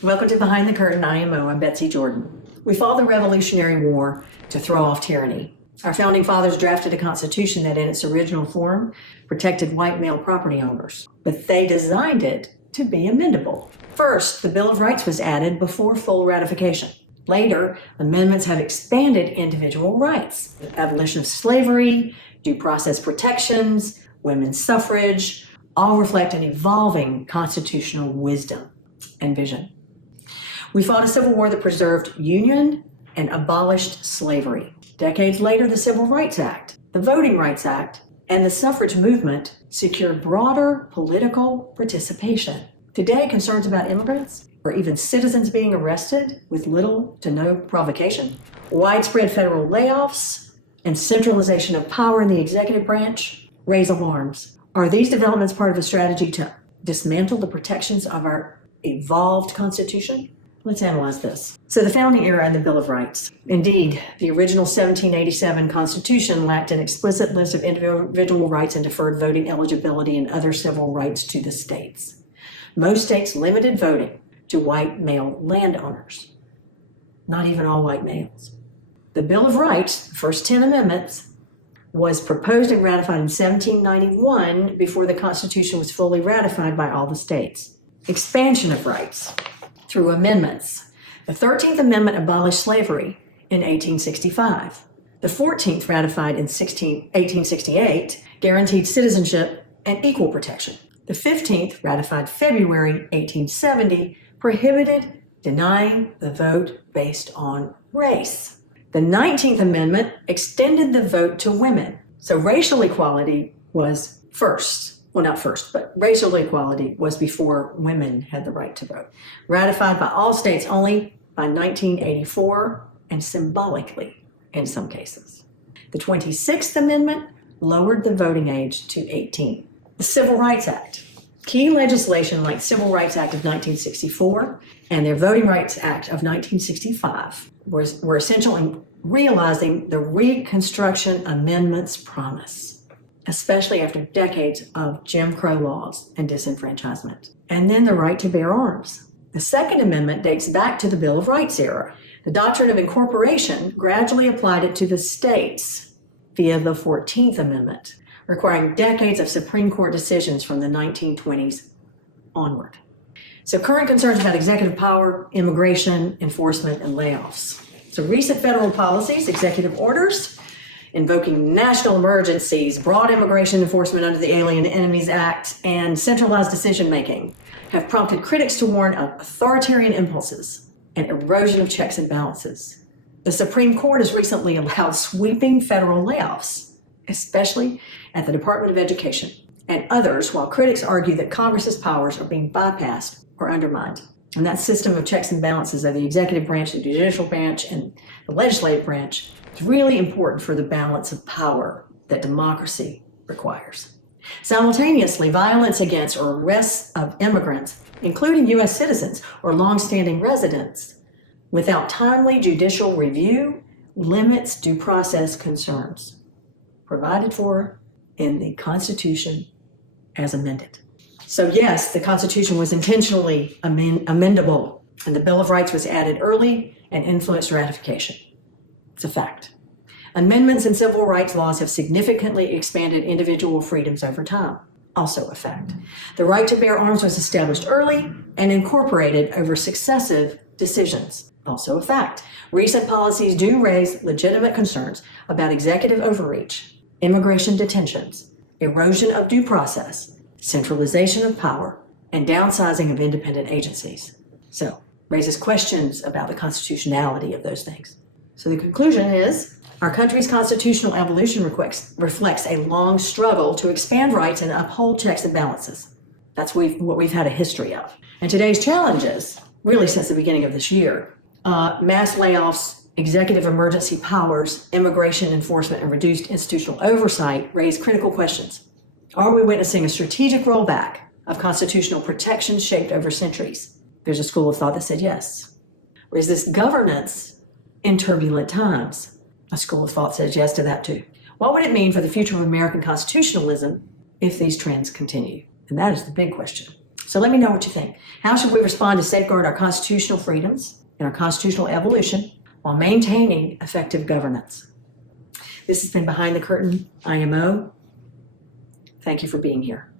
Welcome to Behind the Curtain, IMO. I'm Betsy Jordan. We fought the Revolutionary War to throw off tyranny. Our founding fathers drafted a constitution that in its original form protected white male property owners, but they designed it to be amendable. First, the Bill of Rights was added before full ratification. Later, amendments have expanded individual rights. The abolition of slavery, due process protections, women's suffrage, all reflect an evolving constitutional wisdom and vision. We fought a civil war that preserved union and abolished slavery. Decades later, the Civil Rights Act, the Voting Rights Act, and the suffrage movement secured broader political participation. Today, concerns about immigrants or even citizens being arrested with little to no provocation, widespread federal layoffs, and centralization of power in the executive branch raise alarms. Are these developments part of a strategy to dismantle the protections of our evolved Constitution? Let's analyze this. So the founding era and the Bill of Rights. Indeed, the original 1787 Constitution lacked an explicit list of individual rights and deferred voting eligibility and other civil rights to the states. Most states limited voting to white male landowners, not even all white males. The Bill of Rights, the first 10 amendments, was proposed and ratified in 1791 before the Constitution was fully ratified by all the states. Expansion of rights through amendments. The 13th Amendment abolished slavery in 1865. The 14th, ratified in 1868, guaranteed citizenship and equal protection. The 15th, ratified February 1870, prohibited denying the vote based on race. The 19th Amendment extended the vote to women. So racial equality was first. Well, not first, but racial equality was before women had the right to vote. Ratified by all states only by 1984 and symbolically in some cases. The 26th Amendment lowered the voting age to 18. The Civil Rights Act. Key legislation like Civil Rights Act of 1964 and their Voting Rights Act of 1965 were essential in realizing the Reconstruction Amendment's promise, especially after decades of Jim Crow laws and disenfranchisement. And then the right to bear arms. The Second Amendment dates back to the Bill of Rights era. The doctrine of incorporation gradually applied it to the states via the 14th Amendment, requiring decades of Supreme Court decisions from the 1920s onward. So current concerns about executive power, immigration, enforcement, and layoffs. So recent federal policies, executive orders, invoking national emergencies, broad immigration enforcement under the Alien Enemies Act, and centralized decision-making have prompted critics to warn of authoritarian impulses and erosion of checks and balances. The Supreme Court has recently allowed sweeping federal layoffs, especially at the Department of Education and others, while critics argue that Congress's powers are being bypassed or undermined. And that system of checks and balances of the executive branch, the judicial branch, and the legislative branch is really important for the balance of power that democracy requires. Simultaneously, violence against or arrests of immigrants, including U.S. citizens or longstanding residents, without timely judicial review, limits due process concerns provided for in the Constitution as amended. So yes, the Constitution was intentionally amendable, and the Bill of Rights was added early and influenced ratification. It's a fact. Amendments in civil rights laws have significantly expanded individual freedoms over time. Also a fact. The right to bear arms was established early and incorporated over successive decisions. Also a fact. Recent policies do raise legitimate concerns about executive overreach, immigration detentions, erosion of due process, centralization of power, and downsizing of independent agencies. So, raises questions about the constitutionality of those things. So the conclusion is, our country's constitutional evolution reflects a long struggle to expand rights and uphold checks and balances. That's what we've had a history of. And today's challenges, really since the beginning of this year, mass layoffs, executive emergency powers, immigration enforcement, and reduced institutional oversight raise critical questions. Are we witnessing a strategic rollback of constitutional protections shaped over centuries? There's a school of thought that said yes. Or is this governance in turbulent times? A school of thought says yes to that too. What would it mean for the future of American constitutionalism if these trends continue? And that is the big question. So let me know what you think. How should we respond to safeguard our constitutional freedoms and our constitutional evolution while maintaining effective governance? This has been Behind the Curtain IMO. Thank you for being here.